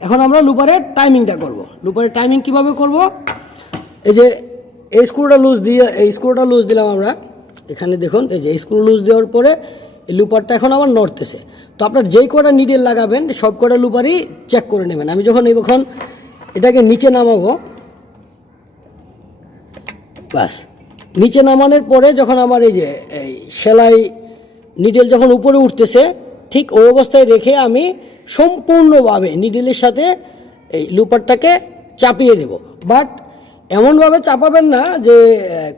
এখন আমরা লুপারের টাইমিংটা করব। লুপারের টাইমিং কীভাবে করব? এই যে এই স্ক্রুটা লুজ দিয়ে, এই স্ক্রুটা লুজ দিলাম আমরা। এখানে দেখুন, এই যে স্ক্রু লুজ দেওয়ার পরে এই লুপারটা এখন আবার নড়তেছে। তো আপনার যেই কটা নিডেল লাগাবেন, সব কটা লুপারই চেক করে নেবেন। আমি যখন এখন এটাকে নিচে নামাবো বাস নিচে নামানোর পরে যখন আমার এই যে, এই সেলাই নিডেল যখন উপরে উঠতেছে, ঠিক ওই অবস্থায় রেখে আমি সম্পূর্ণভাবে নিডেলের সাথে এই লুপারটাকে চাপিয়ে দেব। বাট এমনভাবে চাপাবেন না যে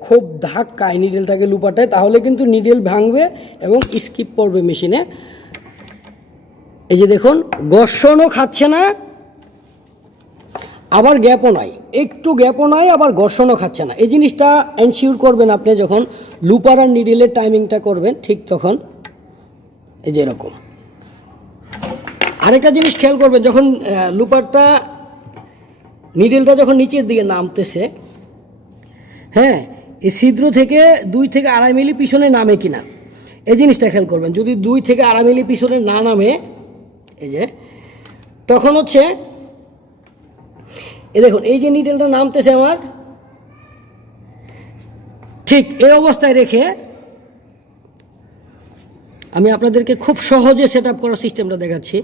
খুব ধাক্কায় নিডেলটাকে লুপাটায় তাহলে কিন্তু নিডেল ভাঙবে এবং স্কিপ পড়বে মেশিনে। এই যে দেখুন, ঘর্ষণও খাচ্ছে না, আবার গ্যাপও নাই। একটু গ্যাপও নাই, আবার ঘর্ষণও খাচ্ছে না। এই জিনিসটা এনশিওর করবেন আপনি যখন লুপার আর নিডেলের টাইমিংটা করবেন, ঠিক তখন। এই যে এরকম। আরেকটা জিনিস খেয়াল করবেন, যখন লুপারটা নিডেলটা যখন নিচের দিকে নামতেছে হ্যাঁ এই ছিদ্র থেকে দুই থেকে আড়াই মিলি পিছনে নামে কিনা, এই জিনিসটা খেয়াল করবেন। যদি দুই থেকে আড়াই মিলি পিছনে না নামে, এই যে, তখন হচ্ছে, এ দেখুন, এই যে নিডেলটা নামতেছে আমার, ঠিক এই অবস্থায় রেখে আমি আপনাদেরকে খুব সহজে সেট করার সিস্টেমটা দেখাচ্ছি।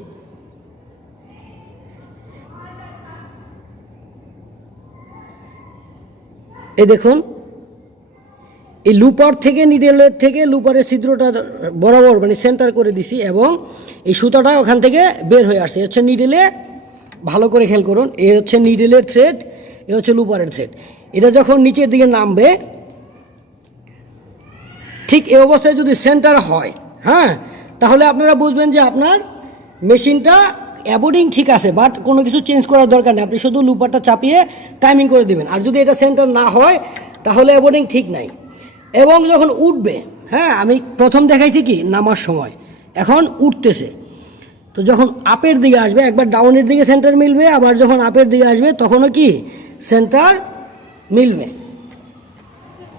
এই দেখুন, এই লুপার থেকে নিডেলের থেকে লুপারের ছিদ্রটা বরাবর মানে সেন্টার করে দিছি এবং এই সুতাটা ওখান থেকে বের হয়ে আসছে। হচ্ছে নিডেলে, ভালো করে খেয়াল করুন, এ হচ্ছে নিডেলের থ্রেড এ হচ্ছে লুপারের থ্রেড এটা যখন নিচের দিকে নামবে, ঠিক এ অবস্থায় যদি সেন্টার হয় হ্যাঁ তাহলে আপনারা বুঝবেন যে আপনার মেশিনটা অ্যাবোর্ডিং ঠিক আছে বাট কোনো কিছু চেঞ্জ করার দরকার নেই। আপনি শুধু লুপারটা চাপিয়ে টাইমিং করে দেবেন। আর যদি এটা সেন্টার না হয়, তাহলে অ্যাবোর্ডিং ঠিক নাই। এবং যখন উঠবে হ্যাঁ আমি প্রথম দেখাইছি কি? নামার সময়। এখন উঠতেছে। তো যখন আপের দিকে আসবে, একবার ডাউনের দিকে সেন্টার মিলবে, আবার যখন আপের দিকে আসবে, তখনও কি? সেন্টার মিলবে।